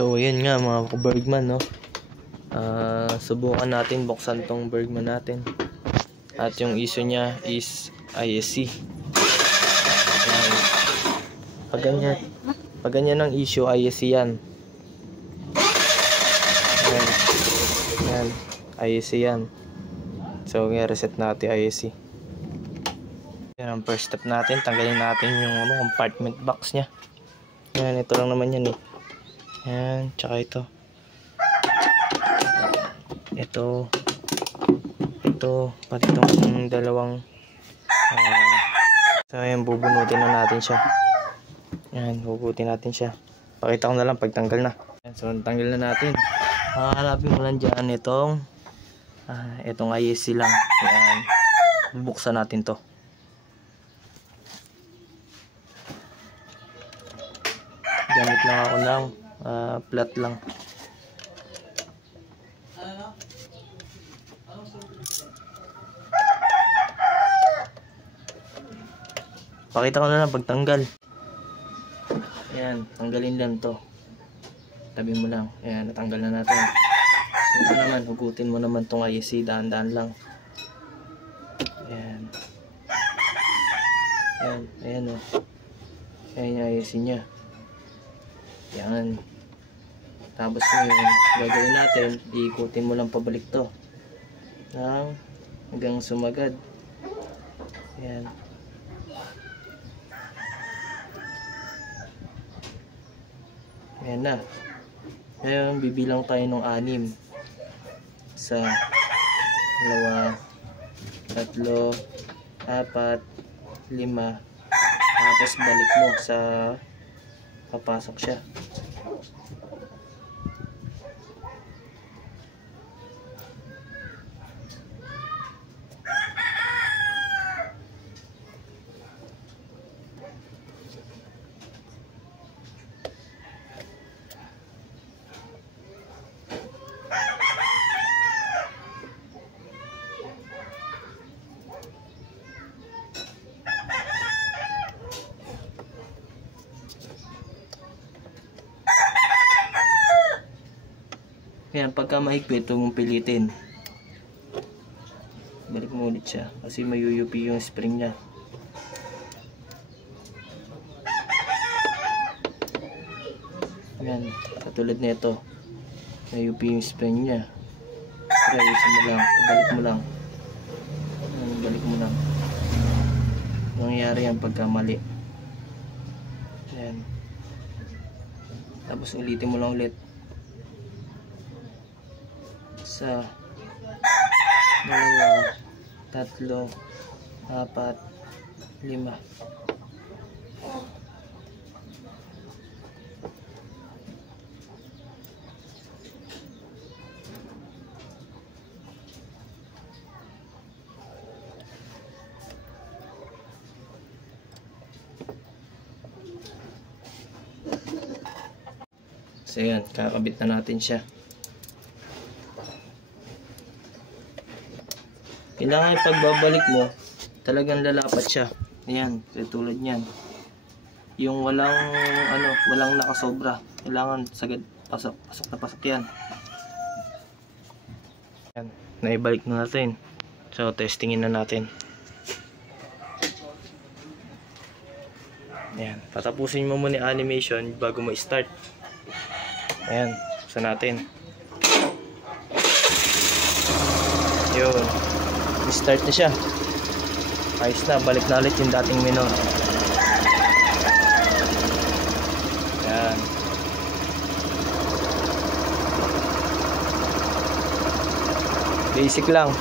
So yun nga mga Bergman, no. Subukan natin buksan tong Bergman natin. At yung issue niya is ISC. Ayan. Pag ganyan ang issue, ISC yan. Ayan. Ayan. ISC yan. So i-reset natin ISC. Yan ang first step natin. Tanggalin natin yung compartment box nya. Ayan, ito lang naman yan eh. Ayan, tsaka ito. Ito, pati itong dalawang so ayan, bubunutin na natin siya. Ayan, bubunutin natin siya. Pakita ko na lang pagtanggal na. Ayan, so tanggal na natin. Hanapin mo lang dyan itong ISC lang. Ayan, bubuksan natin to. Gamit lang ako ng flat lang. Pakita ko na lang pagtanggal. Ayan, tanggalin lang to. Tabi mo lang. Ayan, natanggal na natin. Ito naman, hugutin mo naman tong ISC, daan-daan lang. Ayan. Ayan, ayan o. Ayan yung ISC nya. Ayan. Tapos ngayon, gagawin natin, iikutin mo lang pabalik to. Hanggang sumagad. Ayan. Ayan na. Ngayon, bibilang tayo ng 6. 1, 2, 3, 4, 5. Tapos balik mo sa papasok siya. Ayan, pagka mahigpit, ito mong pilitin. Balik mo ulit siya kasi mayuyupi yung spring niya. Ayan, katulad nito, mayuyupi yung spring niya. Pero ayusin mo lang, balik mo lang. Ayan, balik mo lang. Nangyayari yan pagka mali. Ayan. Tapos ulitin mo lang ulit. 1, 2, 3, 4, 5. So yan, kakabit na natin siya. Kailangan pagbabalik mo, talagang lalapat siya. Ayan, tulad niyan. Yung walang nakasobra. Kailangan sagad pasok na pasok yan. Ayan, naibalik na natin. So, testingin na natin. Ayan, patapusin mo muna yung animation bago mo i-start. Ayan, buksan natin. Yun. Start na siya. Ayos na, balik na ulit yung dating menu. Yan. Basic lang.